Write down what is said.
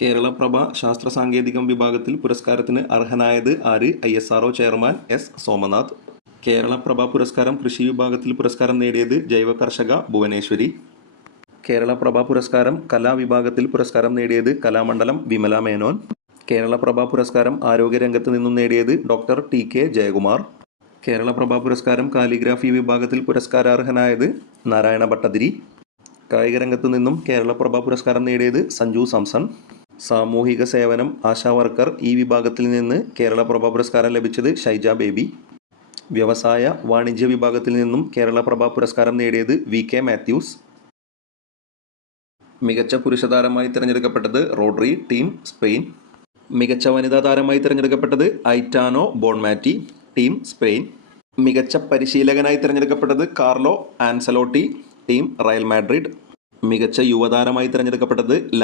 കേരളപ്രഭ ശാസ്ത്ര സാങ്കേതികം വിഭാഗത്തിൽ പുരസ്കാരത്തിന് അർഹനായത് ആര്? I S R O chairman S Somanath. Kerala Keralaprabha പുരസ്കാരം കൃഷി വിഭാഗത്തിൽ പുരസ്കാരം നേടിയത് ജൈവ കർഷക ഭുവനേശ്വരി. കേരളപ്രഭ പുരസ്കാരം കലാവിഭാഗത്തിൽ പുരസ്കാരം നേടിയത് കലാമണ്ഡലം വിമല മേനോൻ. കേരള കേരളപ്രഭ പുരസ്കാരം ആരോഗ്യരംഗത്ത് നിന്നും നേടിയത് doctor T K Jayakumar. Kerala Keralaprabha പുരസ്കാരം കാലിഗ്രാഫി വിഭാഗത്തിൽ പുരസ്കാരാർഹനായത് നാരായണ ഭട്ടതിരി. കായിക രംഗത്തു നിന്നും കേരളപ്രഭ പുരസ്കാരം നേടിയത് സഞ്ജു സാംസൺ. സാമൂഹിക സേവനം ആശാ വർക്കർ ഈ വിഭാഗത്തിൽ നിന്ന് കേരള പ്രഭ പുരസ്കാരം ലഭിച്ചത് ഷൈജ ബേബി. വ്യവസായ വാണിജ്യ വിഭാഗത്തിൽ നിന്നും കേരള പ്രഭ പുരസ്കാരം നേടിയത് വി കെ മാത്യൂസ്. മികച്ച പുരുഷ താരമായി തിരഞ്ഞെടുക്കപ്പെട്ടത് റോഡ്രി ടീം സ്പെയിൻ. മികച്ച വനിതാ താരമായി തിരഞ്ഞെടുക്കപ്പെട്ടത് ഐറ്റാനോ ബോൺമാറ്റി ടീം സ്പെയിൻ. മികച്ച പരിശീലകനായി തിരഞ്ഞെടുക്കപ്പെട്ടത് Carlo Ancelotti team Real Madrid. മികച്ച യുവതാരമായി തിരഞ്ഞെടുക്കപ്പെട്ടത്